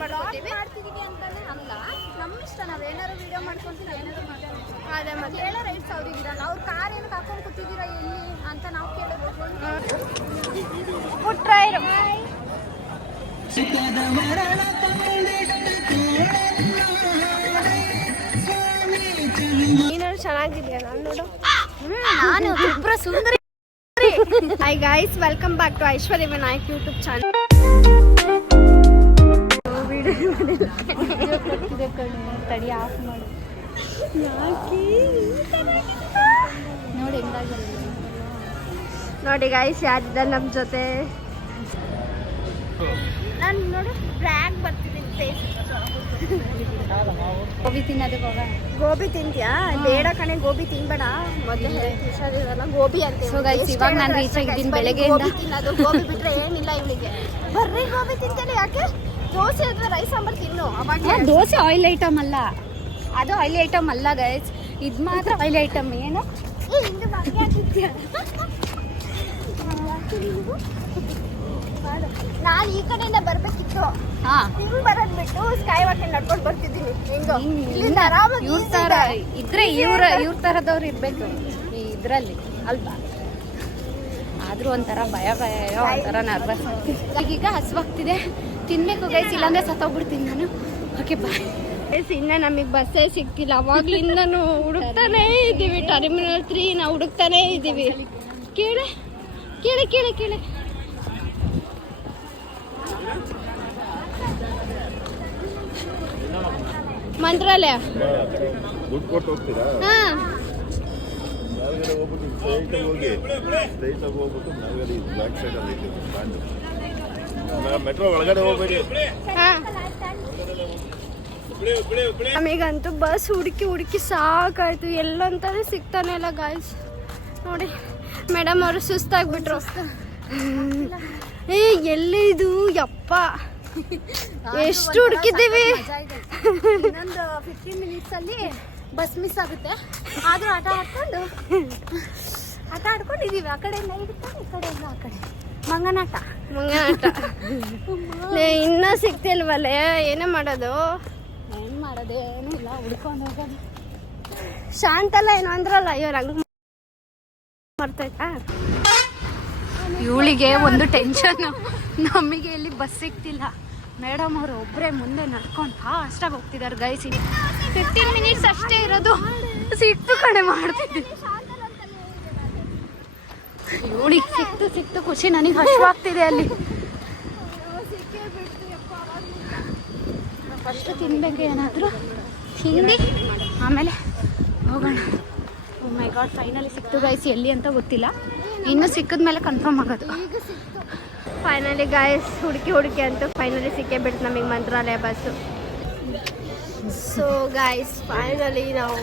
ಮಾಡ್ಕೊತೀವಿ ಮಾಡ್ತಿದೀವಿ ಅಂತಾನೆ ಅಲ್ಲ. ನಮ್ಮ ಇಷ್ಟ ನಾವ್ ಏನಾರು ವಿಡಿಯೋ ಮಾಡ್ಕೊಂತೀವಿ ಏನಾರು ಮಾತಾಡ್ತೀವಿ ಅದೇ ಮತ್ತೆ. ಕೇಳೋ ರೈಟ್ಸ್ ಅವ್ರಿಗಿರಲ್ಲ ಅವ್ರ ಕಾರ್ ಏನಕ್ಕೆ ಹಾಕೊಂಡ್ ಕೂತಿದ್ದೀರಾ ಎಲ್ಲಿ ಅಂತ ನಾವು ಕೇಳೋದು. ಪುಟ್ರ ಇರು. ನೀನು ಚೆನ್ನಾಗಿದ್ಯಾ ನಾನು ನೋಡು. ನಾನು Tripura Sundari. Hi guys welcome back to Aishwarya Vinayak YouTube channel ತಡಿ ಆಫ್ ಮಾಡು ನೋಡಿ ಹೆಂಗಾಗಿದೆ ನೋಡಿ ಗೈಸ್ ಯಾರಿದ್ದ ನಮ್ಮ ಜೊತೆ ನಾನು ನೋಡು ಬ್ರ್ಯಾಗ್ ಬರ್ತಿದ್ದೀನಿ ಗೋಬಿ ತಿನ್ನೋದಕ್ಕೆ ಹೋಗೋಣ ಗೋಬಿ ತಿಂತ್ಯಾ? ಬೇಡ ಕಣೆ ಗೋಬಿ ತಿನ್ಬೇಡ. ಮೊದಲು ಹುಷಾರಿರಲ್ಲ. ಗೋಬಿ ಅಂತ ಸೊ ಗೈಸ್ ಇವಾಗ ನಾನು ರೀಚ್ ಆಗಿದ್ದೀನಿ ಬೆಳಗ್ಗೆ ಗೋಬಿ ತಿನ್ನೋದು. ಗೋಬಿ ಬಿಟ್ರೆ ಏನಿಲ್ಲ ಇವಳಿಗೆ. ಬರ್ರಿ ಗೋಬಿ ತಿಂತಾನೆ ಯಾಕೆ? ದೋಸೆ ಅಥವಾ ರೈಸ್ ಸಾಂಬಾರ್ ತಿನ್ನು ಅವಾಗ ದೋಸೆ ಆಯಿಲ್ ಐಟಮ್ ಅಲ್ಲ. ಅದು ಆಯಿಲ್ ಐಟಮ್ ಅಲ್ಲ ಗೈಸ್ ಇದು ಮಾತ್ರ ಆಯಿಲ್ ಐಟಮ್ ಏನು? ನಾನು ಈ ಕಡೆಯಿಂದ ಬರ್ಬೇಕಿತ್ತು. ಹಾ. ಹಿಂಗ್ ಬರೋದ್ ಬಿಟ್ಟು ಸ್ಕೈ ವಾಕ್ ನಡ್ಕೊಂಡು ಬರ್ತಿದ್ದೀನಿ. ಇವ್ರ ತರ ಇದ್ರೆ ಇವ್ರ ಇವ್ರ ತರದವ್ರು ಇರ್ಬೇಕು. ಈ ಇದ್ರಲ್ಲಿ ಅಲ್ವಾ? ಆದ್ರೂ ಒಂಥರ ಭಯ ಭಯ ಒಂಥರ ನರ್ವಸ್ ಈಗ ಹಸುವಾಗ್ತಿದೆ. ತಿನ್ಬೇಕು ಗೈಸ್ ಇಲ್ಲಾಂದ್ರೆ ಸತ್ತೋಗ್ಬಿಡ್ತೀನಿ ನಾನು. ಓಕೆ ಬಾಯ್ ಗೈಸ್ ಇನ್ನ ನಮಗೆ ಬಸ್ಸೇ ಸಿಕ್ಕಿಲ್ಲ. ಅವಾಗ್ಲಿಂದನು ಹುಡುಕ್ತಾನೇ ಇದ್ದೀವಿ. ಟರ್ಮಿನಲ್ ತ್ರೀ ನಾವು ಹುಡುಕ್ತಾನೇ ಇದ್ದೀವಿ. ಕೇಳೆ ಕೇಳೆ ಕೇಳೆ ಕೇಳೆ. ಮಂತ್ರಾಲಯ? ಹಾ. ಮೇಲ್ಗಡೆ ಹೋಗ್ಬಿಟ್ಟು ಸ್ಟ್ರೈಟ್ ಹೋಗಿ ಸ್ಟ್ರೈಟ್ ಆಗಿ ಹೋಗ್ಬಿಟ್ಟು ಬ್ಲ್ಯಾಕ್ ಬ್ಯಾಕ್ ಸೈಡ್ ಅಲ್ಲಿ ಮೆಟ್ರೋ ಒಳಗಡೆ ಹೋಗ್ಬೇಡಿ. ನಮಗಂತೂ ಬಸ್ ಹುಡುಕಿ ಹುಡುಕಿ ಸಾಕಾಯ್ತು. ಎಲ್ಲಂತಾನೆ ಸಿಗ್ತಾನೆ ಇಲ್ಲ ಗಾಯ್ಸ್ ನೋಡಿ ಮೇಡಮ್ ಅವರು ಸುಸ್ತಾಗ್ಬಿಟ್ರು. ಏ ಎಲ್ಲಿದು ಯಪ್ಪ. ಎಷ್ಟು ಹುಡುಕಿದ್ದೀವಿ? ಇನ್ನೊಂದು ಫಿಫ್ಟೀನ್ ಮಿನಿಟ್ಸ್ ಅಲ್ಲಿ ಬಸ್ ಮಿಸ್ ಆಗುತ್ತೆ. ಆದ್ರೂ ಆಟ ಆಡ್ಕೊಂಡು. ಆಟ ಆಡ್ಕೊಂಡಿದೀವಿ ಆ ಕಡೆ ಎಲ್ಲ ಇಡ್ತಾರೆ ಈ ಕಡೆ ಎಲ್ಲ ಆ ಕಡೆ. ಮಂಗನಾಟ. ಮಂಗನಾಟ. ಇನ್ನೂ ಸಿಗ್ತಿಲ್ವಲ್ಲೇ ಏನೇ ಮಾಡೋದು? ಏನು ಮಾಡೋದೇನು ಇಲ್ಲ ಹುಡ್ಕೊಂಡು ಹೋಗೋದು. ಶಾಂತಲ್ಲ ಏನು ಅಂದ್ರಲ್ಲ ಅಯ್ಯೋ ಹಂಗ ಇವಳಿಗೆ ಒಂದು ಟೆನ್ಷನ್ ನಮಗೆ ಇಲ್ಲಿ ಬಸ್ ಸಿಗ್ತಿಲ್ಲ. ಮೇಡಮ್ ಅವರು ಒಬ್ಬರೇ ಮುಂದೆ ನಡ್ಕೊಂಡು ಫಾಸ್ಟಾಗಿ ಹೋಗ್ತಿದ್ದಾರೆ ಗೈಸಿ ಫಿಫ್ಟೀನ್ ಮಿನಿಟ್ಸ್ ಅಷ್ಟೇ ಇರೋದು. ಸಿಟ್ಟು ಕಡೆ ಮಾಡ್ತಿದ್ದೆ ಇವಳಿಗೆ ಸಿಕ್ತು ಸಿಕ್ತು, ಖುಷಿ ನನಗೆ ಹಸುವಾಗ್ತಿದೆ ಅಲ್ಲಿ. ಫಸ್ಟ್ ತಿನ್ಬೇಕು ಏನಾದರೂ? ತಿಂದು ಆಮೇಲೆ ಹೋಗೋಣ. ಮೈ ಗಾಡ್ ಫೈನಲಿ ಸಿಕ್ತು ಗಾಯ್ಸ್ ಎಲ್ಲಿ ಅಂತ ಗೊತ್ತಿಲ್ಲ. ಇನ್ನು ಸಿಕ್ಕಿದ್ಮೇಲೆ ಕನ್ಫರ್ಮ್ ಆಗೋದು. ಫೈನಲಿ ಗಾಯಸ್ ಹುಡುಕಿ ಹುಡುಕಿ ಅಂತ ಫೈನಲಿ ಸಿಕ್ಕೇ ಬಿಡ್ತು ನಮಗೆ Mantralayam bus so guys finally ನಾವು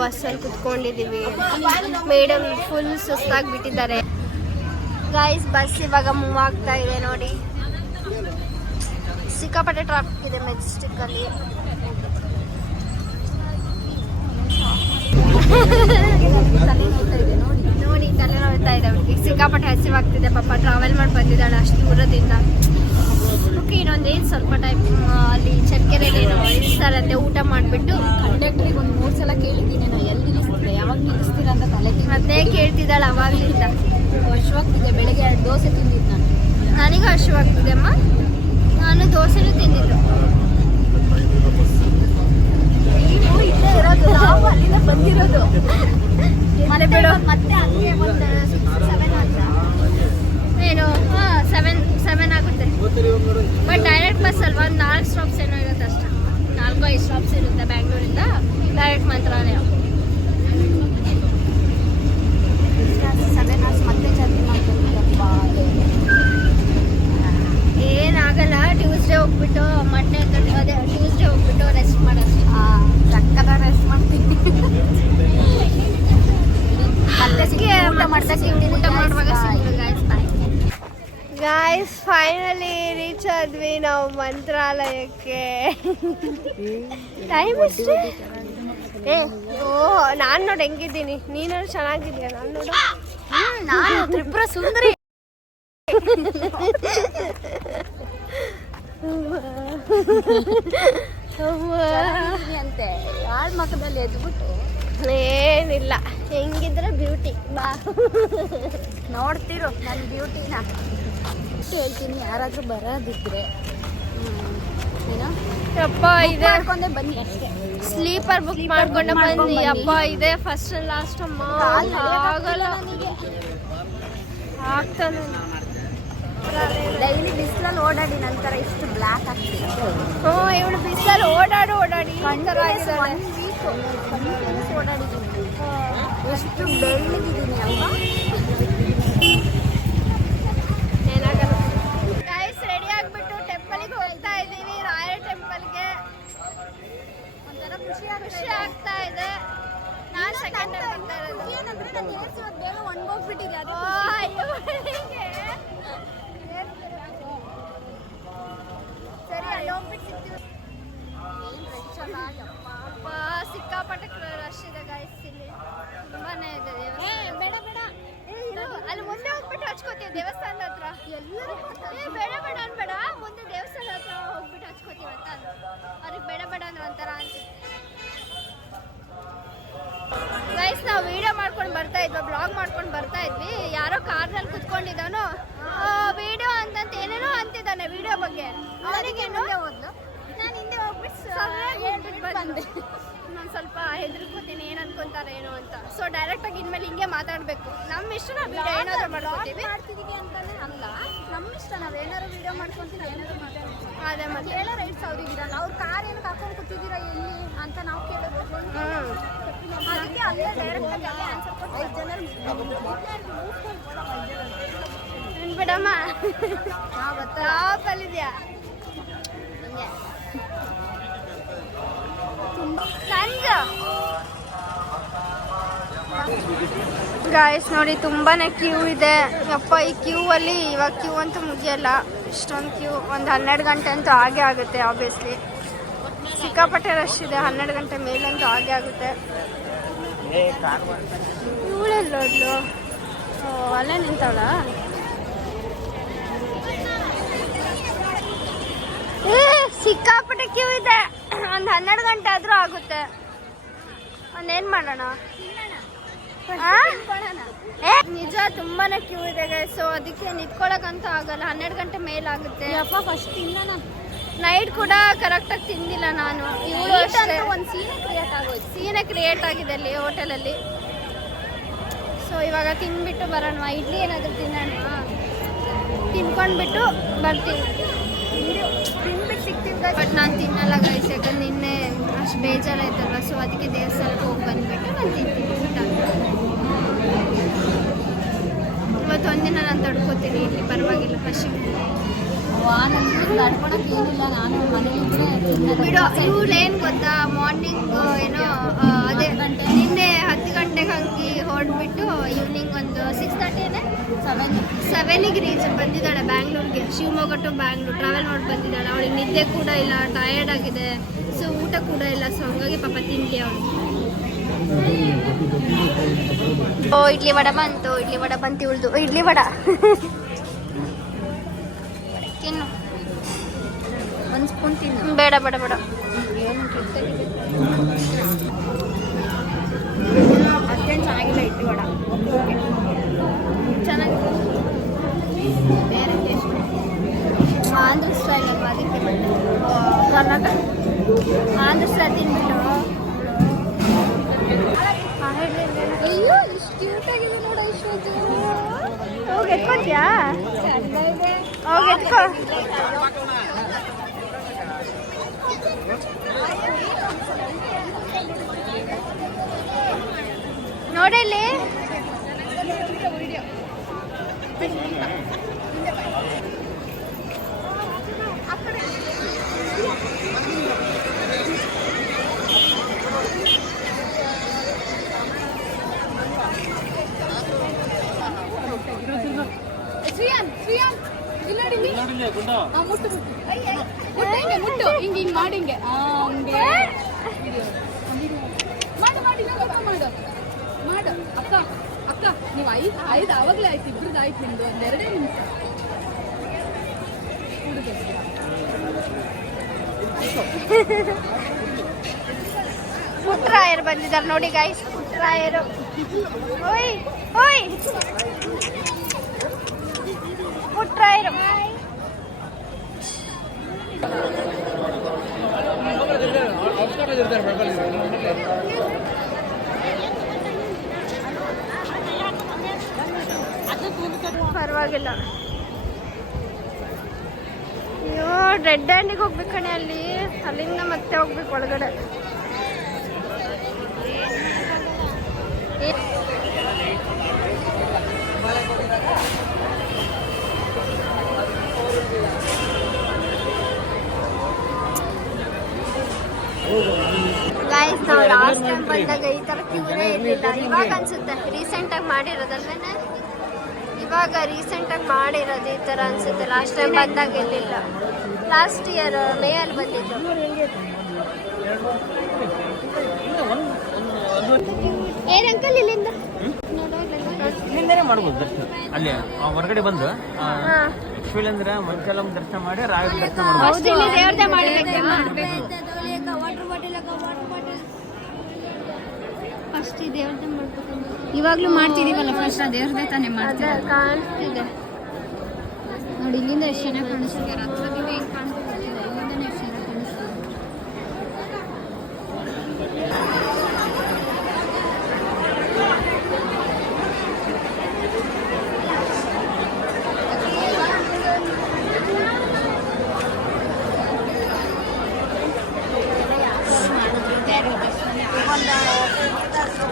ಬಸ್ಸಲ್ಲಿ ಕುತ್ಕೊಂಡಿದ್ದೀವಿ. ಮೇಡಮ್ ಫುಲ್ ಸುಸ್ತಾಗ್ಬಿಟ್ಟಿದ್ದಾರೆ. ಗಾಯ್ಸ್ ಬಸ್ ಇವಾಗ ಮೂವ್ ಆಗ್ತಾ ಇದೆ ನೋಡಿ. ಸಿಕ್ಕಾಪಟ್ಟೆ ಟ್ರಾಫಿಕ್ ಇದೆ ಮೆಜೆಸ್ಟಿಕ್ ಅಲ್ಲಿ. ನೋಡಿ ತಲೆ ನೋಡ್ತಾ ಇದೆ ಅವ್ರಿಗೆ. ಸಿಕ್ಕಾಪಟ್ಟೆ ಹಸಿವಾಗ್ತಿದೆ ಪಾಪ. ಟ್ರಾವೆಲ್ ಮಾಡಿ ಬಂದಿದ್ದಾಳೆ ಅಷ್ಟು ದೂರದಿಂದ. ಓಕೆ ಇನ್ನೊಂದು ಏನು ಸ್ವಲ್ಪ ಟೈಮ್ ಅಲ್ಲಿ ಚರ್ಕೆರೆಯಲ್ಲಿ ಏನೋ ಇಳಿಸ್ತಾರಂತೆ ಊಟ ಮಾಡಿಬಿಟ್ಟು ಕಂಡಕ್ಟ್ರಿಗೆ ಒಂದು ಮೂರು ಸಲ ಕೇಳಿದ್ದೀನಿ ನಾನು ಎಲ್ಲಿ ಇಳಿಸ್ತಿದ್ದೆ ಯಾವಾಗ ನಿಲ್ಲಿಸ್ತೀರ ಅಂತ ತಲೆ ಅದೇ ಕೇಳ್ತಿದ್ದಾಳೆ ಅವಾಗಲಿಂದ. ಹಶುವಾಗ್ತಿದ್ದೆ ಬೆಳಗ್ಗೆ ಎರಡು ದೋಸೆ ತಿಂದಿದ್ದು ನಾನು. ನನಗೂ ಹಶುವಾಗ್ತಿದೆ ಅಮ್ಮ ನಾನು ದೋಸೆನೂ ತಿಂದಿದ್ದು. ನೀವು ಇಲ್ಲೇ ಇರೋದು ನಾವು ಅಲ್ಲಿಂದ ಬಂದಿರೋದು. ಮತ್ತೆ ಅಲ್ಲಿ ಮತ್ತೆ ಅಲ್ಲಿಗೆ ಒಂದು ಏನು ಸೆವೆನ್ ಸೆವೆನ್ ಆಗುತ್ತೆ. ಬಟ್ ಡೈರೆಕ್ಟ್ ಬಸ್ ಅಲ್ವಾ? ನಾಲ್ಕು ಸ್ಟಾಪ್ಸ್ ಏನೋ ಇರುತ್ತೆ ಅಷ್ಟೇ. ನಾಲ್ಕು ಐದು ಸ್ಟಾಪ್ಸ್ ಇರುತ್ತೆ ಬ್ಯಾಂಗ್ಳೂರಿಂದ ಡೈರೆಕ್ಟ್ ಮಂತ್ರಾಲಯ. ಫೈನಲಿ ರೀಚ್ ಆದ್ವಿ ನಾವು ಮಂತ್ರಾಲಯಕ್ಕೆ. ಟೈಮ್ ಎಷ್ಟು? ಏ ಓ ನಾನು ನೋಡಿ ಹೆಂಗಿದ್ದೀನಿ. ನೀನು ಚೆನ್ನಾಗಿದ್ಯಾ? ನಾನು ನೋಡು. ನಾನು ತ್ರಿಪುರ ಸುಂದರಿ. ಅಂತೆ ಯಾರ ಮಕ್ಕದಲ್ಲಿ ಎದ್ಬಿಟ್ಟು? ಏನಿಲ್ಲ. ಹೆಂಗಿದ್ರೆ ಬ್ಯೂಟಿ ಬಾ. ನೋಡ್ತಿರೋ ನನ್ನ ಬ್ಯೂಟಿನ ಹೇಳ್ತೀನಿ ಯಾರಾದರೂ ಬರೋದಿದ್ರೆ. ಏನೋ? ಯಪ್ಪ ಇದೆ. ಮಾಡ್ಕೊಂಡೆ ಬನ್ನಿ ಅಷ್ಟೇ. ಸ್ಲೀಪರ್ ಬುಕ್ ಮಾಡ್ಕೊಂಡು ಬನ್ನಿ. ಅಪ್ಪ ಇದೆ ಫಸ್ಟ್ ಲಾಸ್ಟ್ ಅಮ್ಮ. ಆಗಲ್ಲ ಆಗ್ತಾನೆ. ಡೈಲಿ ಬಿಸಿಲಲ್ಲಿ ಓಡಾಡಿ ನಂತರ ಇಷ್ಟು ಬ್ಲ್ಯಾಕ್ ಆಗ್ತಿದೆ. ಹ್ಞೂ ಇವಳು ಬಿಸಿಲಲ್ಲಿ ಓಡಾಡು ಓಡಾಡಿ. ಈ ಥರ ಆಗಿದ್ದಾಳೆ ಒನ್ ವೀಕ್ ಕಂಟಿನ್ಯೂಸ್ ಓಡಾಡಿದ್ದೀನಿ. ಎಷ್ಟು ಬೆಳ್ಳಗಿದ್ದೀನಿ ಅಲ್ವಾ ಏನಾಗಲ್ಲ ಗೈಸ್ ರೆಡಿ ಆಗ್ಬಿಟ್ಟು ಟೆಂಪಲ್ಗೆ ಹೋಗ್ತಾ ಇದ್ದೀವಿ ರಾಯರ್ ಟೆಂಪಲ್ಗೆ ಒಂಥರ ಖುಷಿ ಆಗ್ತಾ ಇದೆ. ನಾನು ಸೆಕೆಂಡ್ ಬರ್ತಾ ಇರೋದು. ಏನಂದ್ರೆ ನಾನು ಏರ್ಸೋದು ಬೇಗ ಒಣಗೋಗ್ಬಿಟ್ಟಿದೆ ಅದು ಓ, ಅಯ್ಯೋ, ಇವಳಿಗೆ. ಸರಿ ಅಲ್ಲಿ ಹೋಗ್ಬಿಟ್ಟು ಸಿಗ್ತೀವಿ. ಅಪ್ಪ, ಸಿಕ್ಕಾಪಟ್ಟೆ ರಶ್ ಇದೆ ಗೈಸ್ ಇಲ್ಲಿ. ತುಂಬಾನೇ ಇದೆ ದೇವಸ್ಥಾನ. ಬೇಡ ಬೇಡ. ಅಲ್ಲಿ ಮುಂದೆ ಹೋಗ್ಬಿಟ್ಟು ಹಚ್ಕೋತೀವಿ ದೇವಸ್ಥಾನದ ಹತ್ರ. ಎಲ್ಲರೂ ಹೆದರ್ಕೋತೀನಿ ಏನ್ ಅನ್ಕೊಂತಾರೆ ಏನೋ ಅಂತ. ಸೊ ಡೈರೆಕ್ಟ್ ಆಗಿ ಇನ್ಮೇಲೆ ಹಿಂಗೆ ಮಾತಾಡ್ಬೇಕು. ನಮ್ಮ ಇಷ್ಟ ನಾವು ವಿಡಿಯೋ ಏನಾದ್ರು ಮಾಡ್ಕೊತೀವಿ. ಮಾಡ್ತಿದೀವಿ ಅಂತಾನೆ ಅಲ್ಲ ನಮ್ಮ ಇಷ್ಟ ನಾವ್ ಏನಾದ್ರು ವಿಡಿಯೋ ಮಾಡ್ಕೊಂತೀವಿ ಏನಾದ್ರು ಮಾತಾಡ್ತೀವಿ. ಅದೇ ಮತ್ತೆ. ಕೇಳೋ ರೈಟ್ ಅವ್ರಿಗಿರಲ್ಲ ಅವ್ರ ಕಾರ್ ಏನಕ್ಕೆ ಹಾಕೊಂಡು ಕೂತಿದ್ದೀರಾ ಎಲ್ಲಿ ಅಂತ ನಾವು ಕೇಳೋದು. ಅದಕ್ಕೆ ಅಲ್ಲೇ ಡೈರೆಕ್ಟ್ ಆಗಿ ಅಲ್ಲೇ ಆನ್ಸರ್ ಕೊಟ್ಟು ಐದು ಜನ ಬಿಡಮ್ಮ? ನಾವು ಗೊತ್ತಾ ಟಾಪಲ್ಲಿದ್ಯಾ ಸಂಜು ಗಾಯ್ಸ್ ನೋಡಿ ತುಂಬಾನೇ ಕ್ಯೂ ಇದೆ. ಯಪ್ಪ ಈ ಕ್ಯೂ ಅಲ್ಲಿ ಇವಾಗ ಕ್ಯೂ ಅಂತೂ ಮುಗಿಯಲ್ಲ. ಇಷ್ಟೊಂದು ಕ್ಯೂ ಒಂದು ಹನ್ನೆರಡು ಗಂಟೆ ಅಂತೂ ಆಗೇ ಆಗುತ್ತೆ ಆಬ್ವಿಯಸ್ಲಿ ಸಿಕ್ಕಾಪಟ್ಟೆ ರಶ್ ಇದೆ ಹನ್ನೆರಡು ಗಂಟೆ ಮೇಲಂತೂ ಆಗೇ ಆಗುತ್ತೆ. ಇವಳೆಲ್ಲೋದ್ಲು ಅಲ್ಲೇ ನಿಂತವಳ? ಏ ಸಿಕ್ಕಾಪಟ್ಟೆ ಕ್ಯೂ ಇದೆ. ಒಂದು ಹನ್ನೆರಡು ಗಂಟೆ ಆದರೂ ಆಗುತ್ತೆ. ಒಂದೇನು ಮಾಡೋಣ? ನಿಜ ತುಂಬಾನೇ ಕ್ಯೂ ಇದೆ ಸೊ ಅದಕ್ಕೆ ನಿಂತ್ಕೊಳಕಂತ ಆಗಲ್ಲ. ಹನ್ನೆರಡು ಗಂಟೆ ಮೇಲಾಗುತ್ತೆ ಫಸ್ಟ್ ತಿನ್ನೋಣ. ನೈಟ್ ಕೂಡ ಕರೆಕ್ಟಾಗಿ ತಿಂದಿಲ್ಲ ನಾನು. ಇವಳು ಅಷ್ಟೇ. ಒಂದು ಸೀನ್ ಕ್ರಿಯೇಟ್ ಆಗೋಯ್ತು. ಸೀನೆ ಕ್ರಿಯೇಟ್ ಆಗಿದೆ ಅಲ್ಲಿ ಹೋಟೆಲಲ್ಲಿ ಸೊ ಇವಾಗ ತಿನ್ಬಿಟ್ಟು ಬರೋಣ. ಇಡ್ಲಿ ಏನಾದರೂ ತಿನ್ನೋಣ. ತಿನ್ಕೊಂಡ್ಬಿಟ್ಟು ಬರ್ತೀನಿ. ತಿನ್ಬಿಟ್ಟು ಬಟ್ ನಾನು ತಿನ್ನಲ್ಲ ಗೈಸ್ ಯಾಕಂದ್ರೆ ನಿನ್ನೆ ಅಷ್ಟು ಬೇಜಾರಾಯ್ತಲ್ವ? ಸೊ ಅದಕ್ಕೆ ದೇವಸ್ಥಾನಕ್ಕೆ ಹೋಗಿ ಬಂದುಬಿಟ್ಟು ನಾನು ತಿಂತೀನಿ, ಊಟ. ಇವತ್ತು ಒಂದಿನ ನಾನು ತಡ್ಕೋತೀನಿ, ಇಲ್ಲಿ ಪರವಾಗಿಲ್ಲ ಪಶ್ಚಿಮ ಬಿಡು, ಇವಳು ಏನು ಗೊತ್ತಾ? ಮಾರ್ನಿಂಗ್ ಏನೋ, ಅದೇ, ನಿನ್ನೆ ಗಂಟೆಗೆ ಹಂಗೆ ಹೊರಡ್ಬಿಟ್ಟು ಈವ್ನಿಂಗ್ ಒಂದು ಸಿಕ್ಸ್ ತರ್ಟಿನೇ ಸೆವೆನ್ ಸೆವೆನಿಗೆ ರೀಚ್ ಬಂದಿದ್ದಾಳೆ ಬ್ಯಾಂಗ್ಳೂರ್ಗೆ ಶಿವಮೊಗ್ಗ ಟು ಬ್ಯಾಂಗ್ಳೂರ್ ಟ್ರಾವೆಲ್ ಮಾಡಿ ಬಂದಿದ್ದಾಳೆ. ಅವಳಿಗೆ ನಿದ್ದೆ ಕೂಡ ಇಲ್ಲ ಟಯರ್ಡ್ ಆಗಿದೆ. ಸೊ ಊಟ ಕೂಡ ಇಲ್ಲ. ಸೊ ಹಂಗಾಗಿ ಪಾಪ ತಿಂಡಿ ಅವಳು. ಓ ಇಡ್ಲಿ ವಡ ಬಂತು ಇಡ್ಲಿ ವಡ ಬಂತು ಉಳಿದು ಇಡ್ಲಿ ವಡ. ತಿನ್ನು. ಒಂದು ಸ್ಪೂನ್ ತಿನ್ನು. ಬೇಡ ಬೇಡ ಬೇಡ. ಚೆನ್ನಾಗಿಲ್ಲ ಇಡ್ಲಿ ವಡ. ಬೇರೆ ಟೇಸ್ಟ್ ಆಂಧ್ರ ಸ್ಟೈಲ್ ಅಲ್ವಾ ಅದಕ್ಕೆ ಕರ್ನಾಟಕ? ಆಂಧ್ರ ಸ್ಟೈಲ್ ತಿನ್ಬಿಟ್ಟು. ಅಯ್ಯೋ, ಇಷ್ಟು ಕ್ಯೂಟ್ ಆಗಿದೆ ನೋಡ ಇಷ್ಟೊಂದು ಹೋಗಿ ಎತ್ಕೊತ್ಯಾ ನೋಡಿಲ್ಲಿ ಶ್ರೀಯಾನ್ ಶ್ರೀಯಾನ್ ಮುಟ್ಟು ಮುಟ್ಟು. ಮುಟ್ಟು ಹಿಂಗೆ ಮುಟ್ಟು. ಹಿಂಗೆ ಮಾಡಿ ಹಿಂಗೆ. ಮಾಡು ಮಾಡಿ ಮಾಡು ಮಾಡು. ಅಕ್ಕ ಅಕ್ಕ ನೀವು ಐದು ಐದು ಆವಾಗಲೇ ಆಯ್ತು ಇಬ್ರದ್ದು ಆಯ್ತು ನಿಮ್ದು ಒಂದೆರಡೇ ನಿಮಿಷ. ಪುಟ್ರಾಯರ್ ಬಂದಿದ್ದಾರೆ ನೋಡಿ ಗಾಯ್ಸ್ ಪುಟ್ರಾಯರು. ಓಯ್ ಓಯ್. ಪುಟ್ರಾಯರು. ಪರವಾಗಿಲ್ಲ. ಅಯ್ಯೋ ರೆಡ್ ಹ್ಯಾಂಡಿಗೆ ಹೋಗ್ಬೇಕು ಕಣೆ ಅಲ್ಲಿ. ಅಲ್ಲಿಂದ ಮತ್ತೆ ಹೋಗ್ಬೇಕು ಒಳಗಡೆ. ಲಾಸ್ಟ್ ಟೈಮ್ ಬಂದಾಗ ಈ ತರ ಕ್ಯೂರೇ ಇರಲಿಲ್ಲ. ಇವಾಗ ಅನ್ಸುತ್ತೆ. ರೀಸೆಂಟ್ ಆಗಿ ಮಾಡಿರೋದಲ್ವೇನೆ? ಇವಾಗ ರೀಸೆಂಟ್ ಆಗಿ ಮಾಡಿರೋದು ಈ ತರ ಅನ್ಸುತ್ತೆ ಲಾಸ್ಟ್ ಟೈಮ್ ಬಂದಾಗ ಇರ್ಲಿಲ್ಲ ಲಾಸ್ಟ್ ಇಯರ್ ಮೇ ಅಲ್ಲಿ ಬಂದಿದ್ದು ಏನ್ ಅಂಕಲ್ ಇಲ್ಲಿಂದ ಇಲ್ಲಿಂದನೇ ಮಾಡ್ಬೋದು ದರ್ಶನ ಅಲ್ಲಿ ಆ ಹೊರಗಡೆ ಬಂದು ಶಿವಲಿಂದ್ರ ಮಂಚಲಂ ದರ್ಶನ ಮಾಡಿ ರಾಯ ದರ್ಶನ ಮಾಡ್ಬೋದು ಫಸ್ಟ್ ಇಲ್ಲಿ ದೇವ್ರದೇ ಮಾಡ್ಬೇಕು ದೇವ್ರದೇ ಇವಾಗ್ಲೂ ಮಾಡ್ತಿದೀವಲ್ಲ ಫಸ್ಟ್ ದೇವ್ರದೇ ತಾನೇ ಮಾಡ್ತಾರೆ ಕಾಣಿಸ್ತಿದೆ ನೋಡಿ ಇಲ್ಲಿಂದ ಎಷ್ಟು ಚೆನ್ನಾಗಿ ಕಾಣಿಸ್ತಿದೆ. ಹತ್ರದಿಂದ ಹೆಂಗ್ ಕಾಣ್ತಿದೆ ಇಲ್ಲಿಂದನೇ ಎಷ್ಟು ಚೆನ್ನಾಗಿ ಕಾಣಿಸ್ತಿದೆ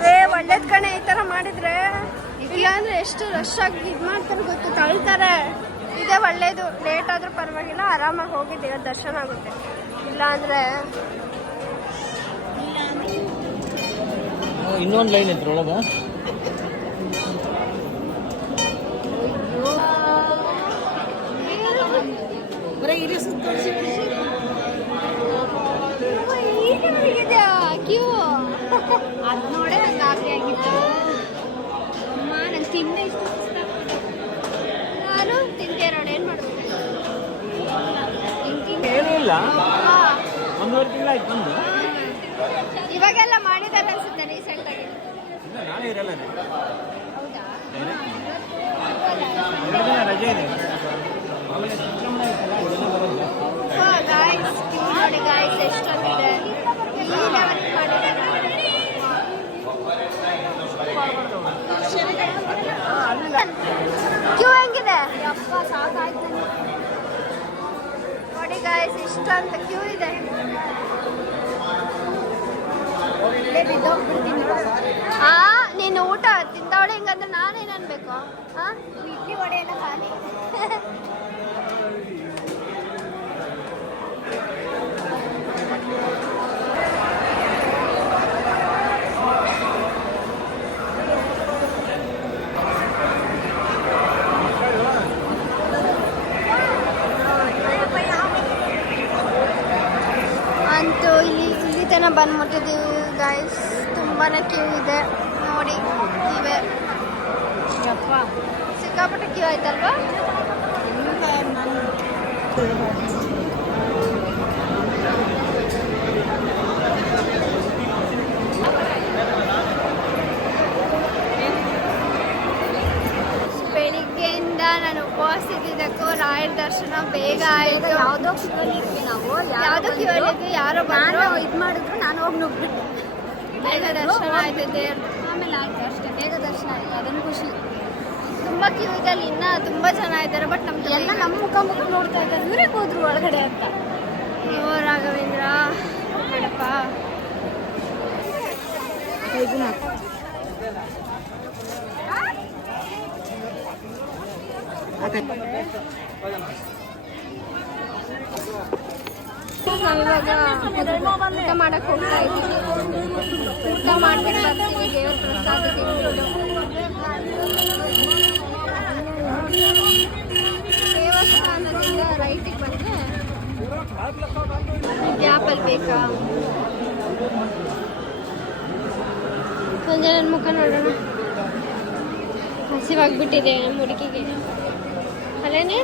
ಏ ಒಳ್ಳೇದ್ ಕಣೆ ಈ ತರ ಮಾಡಿದ್ರೆ ಇಲ್ಲಾಂದ್ರೆ ಎಷ್ಟು ರಶ್ ಆಗಿ ಇದ್ ಮಾಡ್ತಾರೆ ಗೊತ್ತು ತಳ್ತಾರೆ ಇದೇ ಒಳ್ಳೇದು ಲೇಟ್ ಆದ್ರೂ ಪರವಾಗಿಲ್ಲ ಆರಾಮಾಗಿ ಹೋಗಿ ದೇವ್ರ ದರ್ಶನ ಆಗುತ್ತೆ ಇಲ್ಲಾಂದ್ರೆ ಕ್ಯೂ? ಅದ್ ನೋಡೇ ನಂಗೆ ಆಸೆ ಆಗಿತ್ತು. ಅಮ್ಮ ನಂಗೆ ತಿಂದೆ ಇಷ್ಟ ನಾನು ತಿಂದೆ ನೋಡಿ ಏನ್ ಮಾಡ್ಬೇಕು. ಒಂದೂವರೆ ಬಂದು. ಇವಾಗೆಲ್ಲ ಆಗಿ ಇಲ್ಲ ಇರಲ್ಲ ಎರಡು ದಿನ ರಜೆ ಇದೆ. ಆಮೇಲೆ ಸಂಕ್ರಮಣ ಐತಲ್ಲ ಇದೆಲ್ಲ ಬರೋದು ಗಾಯ್ಸ್ ಕ್ಯೂ ಹೆಂಗಿದೆ? ಅಪ್ಪ ಸಾಕಾಯ್ತು ನೋಡಿ ಗಾಯ್ಸ್ ಇಷ್ಟೊಂದು ಕ್ಯೂ ಇದೆ. ಹಾ? ನೀನು ಊಟ ತಿಂದವಳೆ ಹಿಂಗಂದ್ರೆ ನಾನೇನು ಅನ್ಬೇಕು? ಹಾಂ ಇಡ್ಲಿ ವಡೆ ಎಲ್ಲ ಖಾಲಿ. ಅಂತೂ ಇಲ್ಲಿ ಇಲ್ಲಿ ತನಕ ಬಂದ್ಬಿಟ್ಟಿದ್ದೀವಿ ಗಾಯ್ಸ್ ತುಂಬಾ ಕ್ಯೂ ಇದೆ ನೋಡಿ ಇವೆ ಯಪ್ಪ ಸಿಕ್ಕಾಪಟ್ಟೆ ಕ್ಯೂ ಆಯ್ತಲ್ವಾ ಬೆಳಿಗ್ಗೆಯಿಂದ ನಾನು ಉಪವಾಸ ಇದ್ದಿದ್ದಕ್ಕೂ ರಾಯರ ದರ್ಶನ ಬೇಗ ಆಯ್ತು ಯಾವುದೋ ಕ್ಯೂವಲ್ಲಿ ಇದ್ವಿ ನಾವು ಯಾವ್ದೋ ಕ್ಯೂ ಅಲ್ಲಿ ಯಾರೋ ನಾನು ಬಂದ್ರು ಇದು ಮಾಡಿದ್ರು ನಾನು ಹೋಗಿ ನುಗ್ಬಿಟ್ಟೆ ಬೇಗ ದರ್ಶನ ಆಯ್ತು ದೇವ್ರು ಆಮೇಲೆ ಆಯ್ತು ಅಷ್ಟೇ ಬೇಗ ದರ್ಶನ ಆಯ್ತು ಅದನ್ನು ಖುಷಿ ತುಂಬಾ ಕ್ಯೂ ಇದೆ ಅಲ್ಲಿ ಇನ್ನ ತುಂಬಾ ಜನ ಇದ್ದಾರೆ ಬಟ್ ನಮ್ ಎಲ್ಲ ನಮ್ಮ ಮುಖ ಮುಖ ನೋಡ್ತಾ ಇದ್ದಾರೆ. ಇವರೇ ಹೋದ್ರು ಒಳಗಡೆ ಅಂತ. ಓ ರಾಘವೇಂದ್ರ. ಹೇಳಪ್ಪ ನಾವಿವಾಗ ಊಟ ಮಾಡಕ್ ಹೋಗ್ತಾ ಇದ್ದೀವಿ. ಊಟ ಮಾಡ್ಬೇಕು ಬರ್ತೀವಿ. ದೇವ್ರ ಪ್ರಸಾದ ತಿನ್ಬಿಟ್ಟು ದೇವಸ್ಥಾನದಿಂದ ರೈಟಿಗೆ ಬಂದರೆ ಗ್ಯಾಪಲ್ಲಿ ಬೇಕಾ? ಸಂಜೆ ಮುಖ ನೋಡೋಣ. ಹಸಿವಾಗ್ಬಿಟ್ಟಿದೆ ನಮ್ಮ ಹುಡುಗಿಗೆ. ಅಲ್ಲೇನೆ?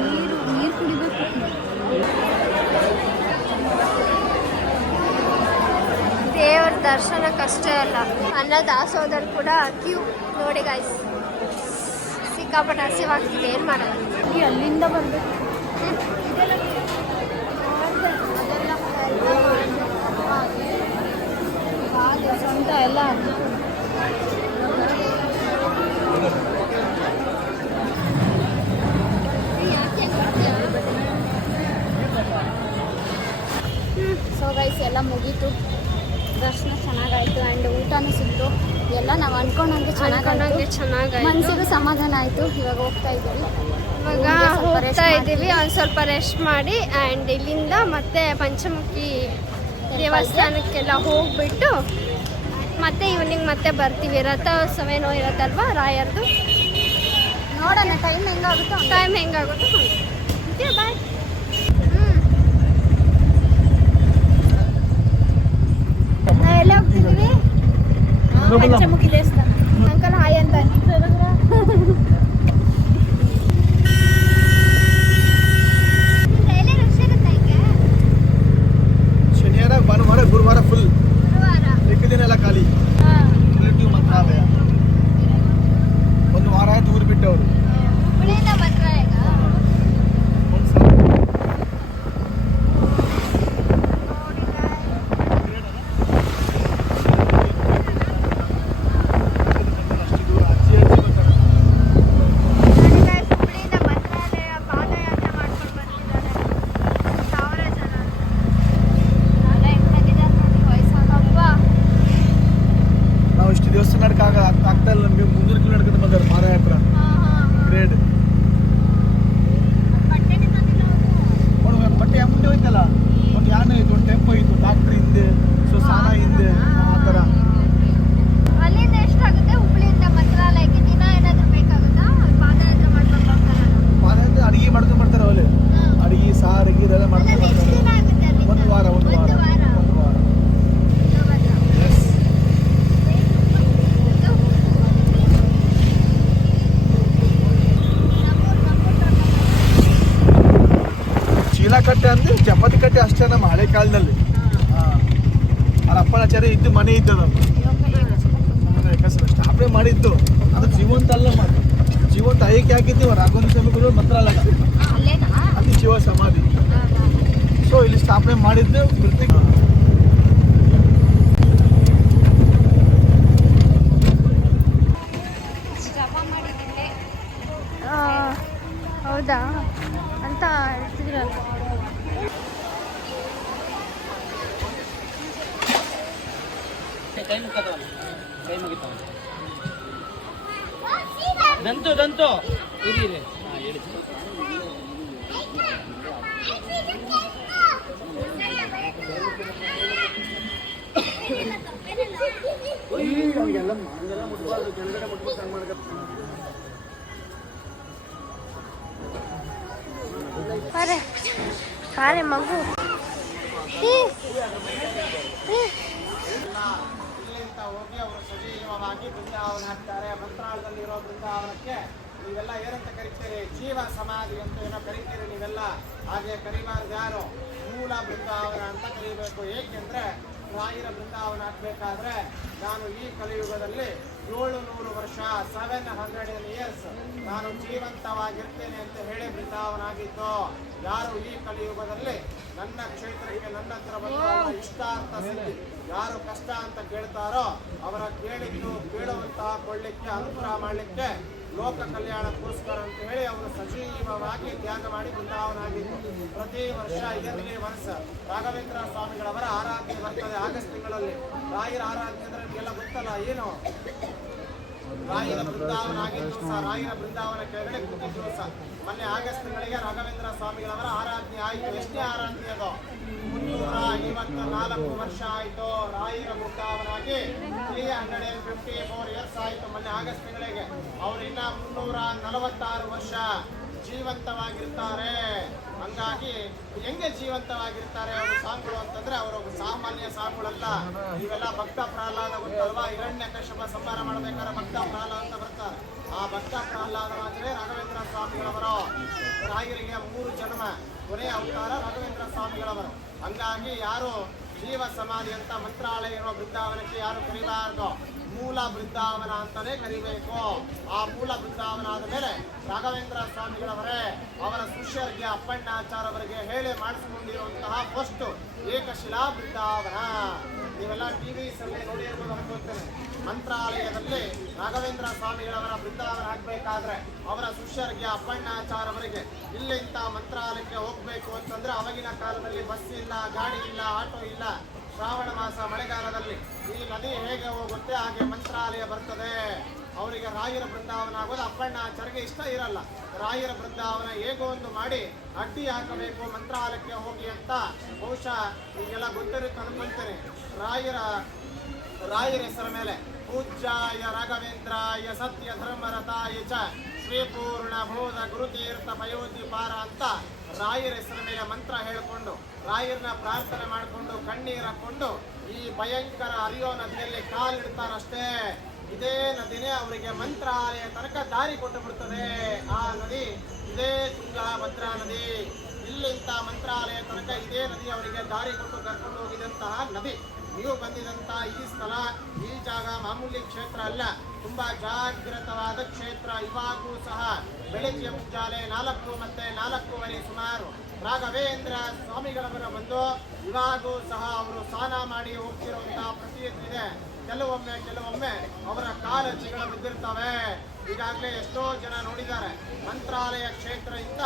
ನೀರು ನೀರು ಕುಡಿಬೇಕು ದೇವರ ದರ್ಶನಕ್ಕಷ್ಟೇ ಅಲ್ಲ. ಅನ್ನದಾಸೋದಲ್ಲಿ ಕೂಡ ಕ್ಯೂ. ನೋಡಿ ಗಾಯ್ಸ್ ಸಿಕ್ಕಾಪಟ್ಟೆ ಹಸಿವಾಗ್ತಿದೆ ಏನು ಮಾಡೋದು ಅಲ್ಲಿಂದ ಬರ್ಬೇಕು ಸ್ವಂತ ಎಲ್ಲ ಸೊ ಗೈಸ್ ಎಲ್ಲ ಮುಗೀತು. ದರ್ಶನ ಚೆನ್ನಾಗಾಯ್ತು ಆ್ಯಂಡ್ ಊಟನೂ ಸಿಕ್ತು. ಎಲ್ಲ ನಾವು ಅನ್ಕೊಂಡಂಗೆ ಚೆನ್ನಾಗಿ ಚೆನ್ನಾಗಿ ಮನಸ್ಸಿಗೂ ಸಮಾಧಾನ ಆಯಿತು. ಇವಾಗ ಹೋಗ್ತಾ ಇದ್ದೀವಿ. ಇವಾಗ ಹೋಗ್ತಾ ಇದ್ದೀವಿ. ಒಂದು ಸ್ವಲ್ಪ ರೆಸ್ಟ್ ಮಾಡಿ ಆ್ಯಂಡ್ ಇಲ್ಲಿಂದ ಮತ್ತೆ ಪಂಚಮುಖಿ ದೇವಸ್ಥಾನಕ್ಕೆಲ್ಲ ಹೋಗ್ಬಿಟ್ಟು ಮತ್ತೆ ಈವ್ನಿಂಗ್ ಮತ್ತೆ ಬರ್ತೀವಿ. ರಥೋತ್ಸವ ಏನೋ ಇರತ್ತಲ್ವಾ? ರಾಯರ್ದು. ನೋಡೋಣ ಟೈಮ್ ಹೆಂಗಾಗುತ್ತೋ ಟೈಮ್ ಹೆಂಗಾಗುತ್ತೋ ಬಾಯ್ ಎಲ್ಲ ಹೋಗ್ತಿದ್ದೀವಿ? ಪಂಚಮುಖಿ ದೇವಸ್ಥಾನ ಅಂಕಲ್ ಹಾಯ್ ಅಂತ ಶನಿವಾರ ಭಾನುವಾರ ಗುರುವಾರ ಫುಲ್ ದಿನ ಎಲ್ಲ ಖಾಲಿ ರಿಲೇಟಿವ್ ಮಂತ್ರಾಲಯ ಒಂದು ವಾರ ಆಯ್ತು ಊರು ಬಿಟ್ಟವರು ನಾವು ಇಷ್ಟು ದಿವಸ ನಡ್ಕಾಗ ಆಗ್ತಾ ಇಲ್ಲ ನಮಗೆ ಮುನ್ನೂರು ಕಿಲೋ ನಡ್ಕೊಂಡು ಬಂದಾರೆ ಪಾದಯಾತ್ರ ಗ್ರೇಡ್ ಒಂದು ಬಟ್ಟೆ ಮುಂದೆ ಹೋಯ್ತಲ್ಲ ಒಂದು ಯಾನ ಇತ್ತು ಒಂದು ಟೆಂಪೋ ಇತ್ತು ಡಾಕ್ಟ್ರ್ ಹಿಂದೆ ಸೊ ಸಾನ ಹಿಂದೆ ಆ ಥರ ಅಲ್ಲಿಂದ ಎಷ್ಟಾಗುತ್ತೆ ಹುಬ್ಳಿಯಿಂದ ಮಂತ್ರಾಲಯಕ್ಕೆ ದಿನ ಏನಾದರೂ ಬೇಕಾಗುತ್ತಾ ಪಾದಯಾತ್ರೆ ಮಾಡ್ಕೊಂಡು ಹೋಗ್ತಾರಲ್ಲ ಪಾದಯಾತ್ರೆ ಅಡಿಗೆ ಮಾಡ್ಕೊಂಡು ಬರ್ತಾರೆ ಅವಳು ಅಡಿಗೆ ಸಾರಿಗೆ ಇದೆಲ್ಲ ಮಾಡ್ಕೊಂಡು ಎಷ್ಟು ಬರ್ತಾರೆ ದಿನ ಆಗುತ್ತೆ ಅಲ್ಲಿಂದ? ಒಂದು ವಾರ ಒಂದು ವಾರ ಒಂದು ವಾರ ಒಂದು ವಾರ ಚೀಲ ಕಟ್ಟೆ ಅಂದ್ರೆ ನಮ್ಮ ಹಳೆ ಕಾಲದಲ್ಲಿ. ಅವ್ರ ಅಪ್ಪನಾಚಾರ್ಯ ಇದ್ದು ಮನೆ ಇದ್ದ ನಮ್ಮ ಸ್ಥಾಪನೆ ಮಾಡಿದ್ದು. ಅದು ಜೀವಂತ ಅಲ್ಲ ಮಾಡಿ ಜೀವಂತ ಐಕ್ಯ ಹಾಕಿದ್ದೀವಿ ರಾಘವೇಂದ್ರ ಸ್ವಾಮಿಗಳು ಅಲ್ಲ. ಅಲ್ಲಿ ಜೀವ ಸಮಾಧಿ. ಸೊ ಇಲ್ಲಿ ಸ್ಥಾಪನೆ ಮಾಡಿದ್ದು ಮೃತಿ ಸಜೀವವಾಗಿ ಬೃಂದಾವನ ಹಾಕ್ತಾರೆ. ಮಂತ್ರಾಲಯದಲ್ಲಿರೋ ಬೃಂದಾವನಕ್ಕೆ ನೀವೆಲ್ಲ ಏನಂತ ಕರಿತೀರಿ? ಜೀವ ಸಮಾಧಿ ಅಂತ ಏನೋ ಕರಿತೀರಿ ನೀವೆಲ್ಲ? ಹಾಗೆ ಕರಿಬಾರ್ದು ಯಾರು? ಮೂಲ ಬೃಂದಾವನ ಅಂತ ಕರಿಬೇಕು. ಏಕೆಂದ್ರೆ ರಾಯರ ಬೃಂದಾವನ ಹಾಕ್ಬೇಕಾದ್ರೆ ನಾನು ಈ ಕಲಿಯುಗದಲ್ಲಿ ಏಳು ನೂರು ವರ್ಷ ಸೆವೆನ್ ಹಂಡ್ರೆಡ್ ಇಯರ್ಸ್ ನಾನು ಜೀವಂತವಾಗಿರ್ತೇನೆ ಅಂತ ಹೇಳಿ ಬೃಂದಾವನ ಆಗಿತ್ತು ಯಾರು ಈ ಕಲಿಯುಗದಲ್ಲಿ ನನ್ನ ಕ್ಷೇತ್ರಕ್ಕೆ ನನ್ನ ಹತ್ರ ಬಂದ ಇಷ್ಟಾರ್ಥ ಸಿದ್ಧಿ. ಯಾರು ಕಷ್ಟ ಅಂತ ಕೇಳ್ತಾರೋ ಅವರ ಕೇಳಿದ್ದು ಕೇಳುವಂತಹ ಕೊಳ್ಳಿಕ್ಕೆ ಅನುಗ್ರಹ ಮಾಡಲಿಕ್ಕೆ ಲೋಕ ಕಲ್ಯಾಣಕ್ಕೋಸ್ಕರ ಅಂತ ಹೇಳಿ ಅವರು ಸಜೀವವಾಗಿ ತ್ಯಾಗ ಮಾಡಿ ಬೃಂದಾವನ ಆಗಿದ್ದು ಪ್ರತಿ ವರ್ಷ ಇದರಲ್ಲಿ ವರ್ಷ ರಾಘವೇಂದ್ರ ಸ್ವಾಮಿಗಳವರ ಆರಾಧನೆ ಬರ್ತದೆ ಆಗಸ್ಟ್ ತಿಂಗಳಲ್ಲಿ. ರಾಯರ ಆರಾಧನೆ ಅಂದ್ರೆ ನಿಮಗೆಲ್ಲ ಗೊತ್ತಲ್ಲ ಏನು? ರಾಯರ ಬೃಂದಾವನ ಆಗಿದ್ದು ಸಹ ರಾಯರ ಬೃಂದಾವನ ಕೆಳಗಡೆ ಕೂತಿದ್ರು ಸಹ. ಮೊನ್ನೆ ಆಗಸ್ಟ್ ತಿಂಗಳಿಗೆ ರಾಘವೇಂದ್ರ ಸ್ವಾಮಿಗಳವರ ಆರಾಧನೆ ಆಯಿತು. ಎಷ್ಟೇ ಆರಾಧನೆ ಅದು. ಮುನ್ನೂರ ಐವತ್ತ ನಾಲ್ಕು ವರ್ಷ ಆಯಿತು, ರಾಯರ ಆಗಿ three hundred fifty four years ಆಯಿತು, ಮೊನ್ನೆ ಆಗಸ್ಟ್ ತಿಂಗಳಿಗೆ. ಅವ್ರು ಇನ್ನ ಮುನ್ನೂರ ನಲವತ್ತಾರು ವರ್ಷ ಜೀವಂತವಾಗಿರ್ತಾರೆ. ಹಂಗಾಗಿ ಹೆಂಗೆ ಜೀವಂತವಾಗಿರ್ತಾರೆ ಅವರು ಸಾಂಗ್ಗಳು ಅಂತಂದ್ರೆ ಅವರು ಸಾಮಾನ್ಯ ಸಾಂಗ್ಗಳಲ್ಲ ಇವೆಲ್ಲ ಭಕ್ತ ಪ್ರಹ್ಲಾದ ಗೊತ್ತಲ್ವಾ ಹಿರಣ್ಯ ಕಶ್ಯಪ ಸಂಹಾರ ಮಾಡ್ಬೇಕಾದ್ರೆ ಭಕ್ತ ಪ್ರಹ್ಲಾದ ಅಂತ ಬರ್ತಾರೆ. ಆ ಭಕ್ತ ಪ್ರಹ್ಲಾದರಾಜರೇ ರಾಘವೇಂದ್ರ ಸ್ವಾಮಿಗಳವರು. ರಾಯರಿಗೆ ಮೂರು ಜನ್ಮ. ಕೊನೆಯ ಅವತಾರ ರಾಘವೇಂದ್ರ ಸ್ವಾಮಿಗಳವರು. ಹಂಗಾಗಿ ಯಾರು ಜೀವ ಸಮಾಧಿ ಅಂತ ಮಂತ್ರಾಲಯ ಇರುವ ಬೃಂದಾವನಕ್ಕೆ ಯಾರು ಕರಿಬಾರದು? ಮೂಲ ಬೃಂದಾವನ ಅಂತಾನೆ ಕರಿಬೇಕು. ಆ ಮೂಲ ಬೃಂದಾವನ ಆದ ಮೇಲೆ ರಾಘವೇಂದ್ರ ಸ್ವಾಮಿಗಳವರೇ, ಅವರ ಶಿಷ್ಯರಿಗೆ ಅಪ್ಪಣ್ಣಾಚಾರ ಅವರಿಗೆ ಹೇಳಿ ಮಾಡಿಸಿಕೊಂಡಿರುವಂತಹ ಫಸ್ಟ್ ಏಕಶಿಲಾ ಬೃಂದಾವನ. ನೀವೆಲ್ಲ ಟಿವಿ ಸಭೆ ನೋಡಿರ್ಬೋದು ಅನ್ಕೋತೇನೆ ಮಂತ್ರಾಲಯದಲ್ಲಿ ರಾಘವೇಂದ್ರ ಸ್ವಾಮಿಗಳವರ ವೃಂದಾವನ ಆಗ್ಬೇಕಾದ್ರೆ ಅವರ ಶಿಷ್ಯರಿಗೆ ಅಪ್ಪಣ್ಣಾಚಾರವರಿಗೆ ಇಲ್ಲಿಂದ ಮಂತ್ರಾಲಯಕ್ಕೆ ಹೋಗ್ಬೇಕು ಅಂತಂದ್ರೆ ಅವಾಗಿನ ಕಾಲದಲ್ಲಿ ಬಸ್ ಇಲ್ಲ, ಗಾಡಿ ಇಲ್ಲ ಆಟೋ ಇಲ್ಲ. ಶ್ರಾವಣ ಮಾಸ ಮಳೆಗಾಲದಲ್ಲಿ ಈ ನದಿ ಹೇಗೆ ಹೋಗುತ್ತೆ ಹಾಗೆ ಮಂತ್ರಾಲಯ ಬರ್ತದೆ. ಅವರಿಗೆ ರಾಯರ ಬೃಂದಾವನ ಆಗೋದು ಅಪ್ಪಣ್ಣಾಚಾರ್ಯಗೆ ಇಷ್ಟ ಇರಲ್ಲ. ರಾಯರ ಬೃಂದಾವನ ಹೇಗೋ ಒಂದು ಮಾಡಿ ಅಡ್ಡಿ ಹಾಕಬೇಕು, ಮಂತ್ರಾಲಯಕ್ಕೆ ಹೋಗಿ ಅಂತ ಬಹುಶಃ ಈಗೆಲ್ಲ ಗೊತ್ತಿರುತ್ತೆ ಅನ್ಕೊಂತೇನೆ ರಾಯರ ರಾಯರ ಹೆಸರ ಮೇಲೆ. ಪೂಜ್ಯಾಯ ರಾಘವೇಂದ್ರಾಯ ಸತ್ಯ ಧರ್ಮರತಾಯ ಚ. ಶ್ರೀಪೂರ್ಣ ಬೋಧ ಗುರುತೀರ್ಥ ಪಯೋಧಿಪಾರ ಅಂತ ರಾಯರ ಹೆಸರ ಮೇಲೆ ಮಂತ್ರ ಹೇಳಿಕೊಂಡು, ರಾಯರನ್ನ ಪ್ರಾರ್ಥನೆ ಮಾಡಿಕೊಂಡು, ಕಣ್ಣೀರು ಹಾಕೊಂಡು ಈ ಭಯಂಕರ ಹರಿಯೋ ನದಿಯಲ್ಲಿ ಕಾಲಿಡ್ತಾರಷ್ಟೇ ಇದೇ ನದಿನೇ ಅವರಿಗೆ ಮಂತ್ರಾಲಯ ತನಕ ದಾರಿ ಕೊಟ್ಟು ಬಿಡ್ತದೆ. ಆ ನದಿ, ಇದೇ ತುಂಗಭದ್ರಾ ನದಿ. ಇಲ್ಲಿಂತ ಮಂತ್ರಾಲಯ ತನಕ ಇದೇ ನದಿ ಅವರಿಗೆ ದಾರಿ ಕೊಟ್ಟು ಕರ್ಕೊಂಡು ಹೋಗಿದಂತಹ ನದಿ. ನೀವು ಬಂದಿದಂತ ಈ ಸ್ಥಳ, ಈ ಜಾಗ ಮಾಮೂಲಿ ಕ್ಷೇತ್ರ ಅಲ್ಲ. ತುಂಬಾ ಜಾಗೃತವಾದ ಕ್ಷೇತ್ರ. ಇವಾಗೂ ಸಹ ಬೆಳಗ್ಗೆ ಮುಂಜಾನೆ ನಾಲ್ಕು ಮತ್ತೆ ನಾಲ್ಕೂವರೆ ಸುಮಾರು ರಾಘವೇಂದ್ರ ಸ್ವಾಮಿಗಳವರ ಬಂದು ಇವಾಗೂ ಸಹ ಅವರು ಸ್ನಾನ ಮಾಡಿ ಹೋಗ್ತಿರುವಂತಹ ಪ್ರತಿಯೊಂದಿದೆ ಕೆಲವೊಮ್ಮೆ ಕೆಲವೊಮ್ಮೆ ಅವರ ಕಾಲಜಿಗಳು ಬಿದ್ದಿರ್ತವೆ. ಈಗಾಗಲೇ ಎಷ್ಟೋ ಜನ ನೋಡಿದ್ದಾರೆ. ಮಂತ್ರಾಲಯ ಕ್ಷೇತ್ರದಿಂದ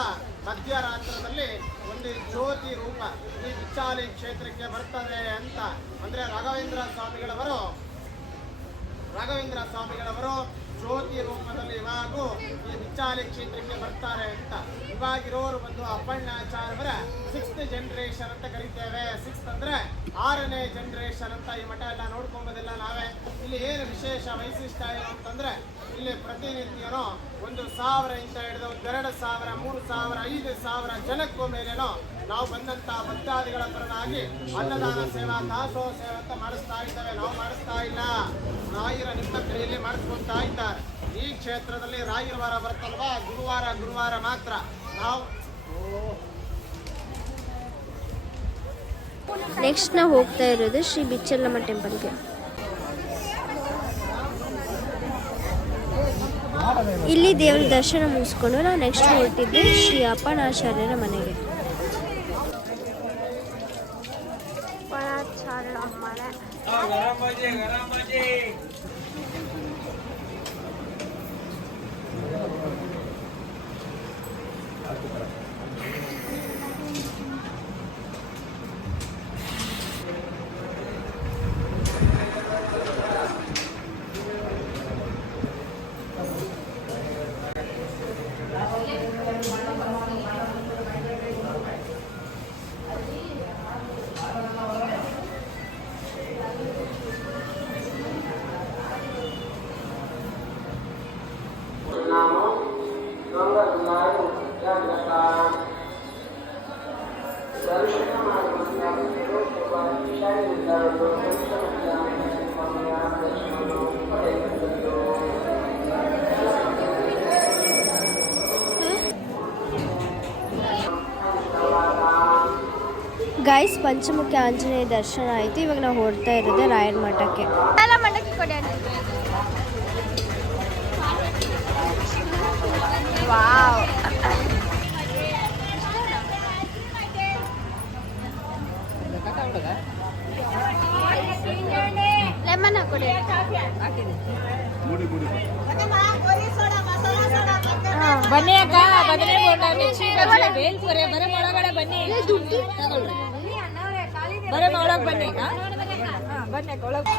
ಮಧ್ಯರಾತ್ರದಲ್ಲಿ ಒಂದು ಜ್ಯೋತಿ ರೂಪ ಈ ಬಿಚ್ಚಾಲಿ ಕ್ಷೇತ್ರಕ್ಕೆ ಬರ್ತದೆ ಅಂತ. ಅಂದ್ರೆ ರಾಘವೇಂದ್ರ ಸ್ವಾಮಿಗಳವರು ರಾಘವೇಂದ್ರ ಸ್ವಾಮಿಗಳವರು ಜ್ಯೋತಿ ರೂಪದಲ್ಲಿ ಇವಾಗ ಈ ಬಿಚ್ಚಾಲಿ ಕ್ಷೇತ್ರಕ್ಕೆ ಬರ್ತಾರೆ ಅಂತ. ಇವಾಗಿರೋರು ಬಂದು ಅಪ್ಪಣ್ಣಾಚಾರ್ಯವರ ಸಿಕ್ಸ್ತ್ ಜನರೇಷನ್ ಅಂತ ಕರಿತೇವೆ. ಸಿಕ್ಸ್ತ್ ಅಂದ್ರೆ ಆರನೇ ಜನರೇಷನ್ ಅಂತ ಈ ಮಠ ಎಲ್ಲ ನೋಡ್ಕೊಂಬೋದಿಲ್ಲ ನಾವೇ. ಇಲ್ಲಿ ಏನು ವಿಶೇಷ ವೈಶಿಷ್ಟ್ಯ ಏನು ಅಂತಂದ್ರೆ ಇಲ್ಲಿ ಪ್ರತಿನಿತ್ಯನೋ ಒಂದು ಸಾವಿರ ಇಂದ ಹಿಡಿದು ಎರಡು ಸಾವಿರ, ಮೂರು ಸಾವಿರ, ಐದು ಸಾವಿರ ಜನಕ್ಕೂ ಮೇಲೇನೋ ನಾವು ಬಂದಂತ ಭಕ್ತಾದಿಗಳ ಪರವಾಗಿ ಅನ್ನದಾನ ಸೇವಾ ದಾಸೋಹ ಸೇವೆ ಅಂತ ಮಾಡಿಸ್ತಾ ಇದ್ದೇವೆ. ನಾವು ಮಾಡಿಸ್ತಾ ಇಲ್ಲ. ರಾಯರ ನಿಮ್ಮ ಕೈಯಲ್ಲಿ ಮಾಡಿಸ್ಕೊಳ್ತಾ ಇದ್ದಾರೆ. ಈ ಕ್ಷೇತ್ರದಲ್ಲಿ ರಾಯರ ವಾರ ಬರ್ತಲ್ವಾ ಗುರುವಾರ ಗುರುವಾರ ಮಾತ್ರ. ನಾವು ನೆಕ್ಸ್ಟ್ ನಾವು ಹೋಗ್ತಾ ಇರೋದು ಶ್ರೀ ಬಿಚ್ಚಲ್ಲಮ್ಮ ಟೆಂಪಲ್ಗೆ ಇಲ್ಲಿ ದೇವರ ದರ್ಶನ ಮುಗಿಸ್ಕೊಂಡು ನಾವು ನೆಕ್ಸ್ಟ್ ಹೊರಟಿದ್ದೆ ಶ್ರೀ ಅಪ್ಪನಾಚಾರ್ಯರ ಮನೆಗೆ. ಮನೆ ಪಂಚಮುಖಿ ಆಂಜನೇಯ ದರ್ಶನ ಆಯಿತು. ಇವಾಗ ನಾವು ಹೊರಡ್ತಾ ಇರೋದು ರಾಯರ ಮಠಕ್ಕೆ. ಲೆಮನ್ ಹಾಕೊಡಿ ಬನ್ನಿ ಅಕ್ಕ. ಬದನೆ ಬೋಂಡ ಮಿರ್ಚಿ ಬಜ್ಜಿ ಬೇಲ್ಪುರಿ ಬರೀ ಒಳಗಡೆ ಬನ್ನಿ. ತಗೊಳ್ಳಿ. ಬರೀ ಒಳಗೆ ಬನ್ನಿ ಹಾ? ಹಾ, ಬನ್ನಿ ಅಕ್ಕ ಒಳಗೆ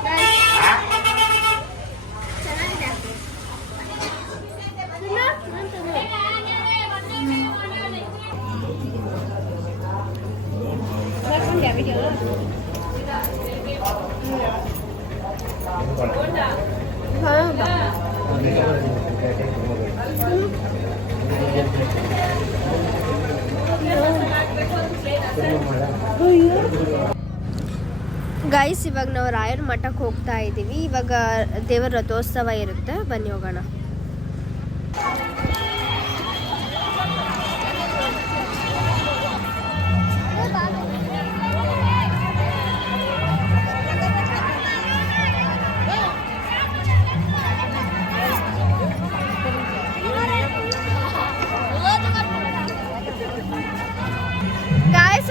ಗೈಸ್ ಇವಾಗ ನಾವು ರಾಯರ್ ಮಠಕ್ಕೆ ಹೋಗ್ತಾ ಇದ್ದೀವಿ. ಇವಾಗ ದೇವರ ರಥೋತ್ಸವ ಇರುತ್ತೆ. ಬನ್ನಿ ಹೋಗೋಣ.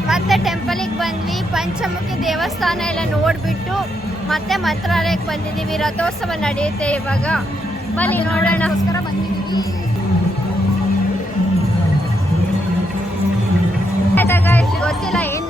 ಮತ್ತೆ ಟೆಂಪಲಿಗೆ ಬಂದ್ವಿ. ಪಂಚಮುಖಿ ದೇವಸ್ಥಾನ ಎಲ್ಲ ನೋಡ್ಬಿಟ್ಟು ಮತ್ತೆ ಮಂತ್ರಾಲಯಕ್ಕೆ ಬಂದಿದ್ದೀವಿ. ರಥೋತ್ಸವ ನಡೆಯುತ್ತೆ ಇವಾಗ. ಬನ್ನಿ ನೋಡೋಣ. ಗೊತ್ತಿಲ್ಲ ಏನು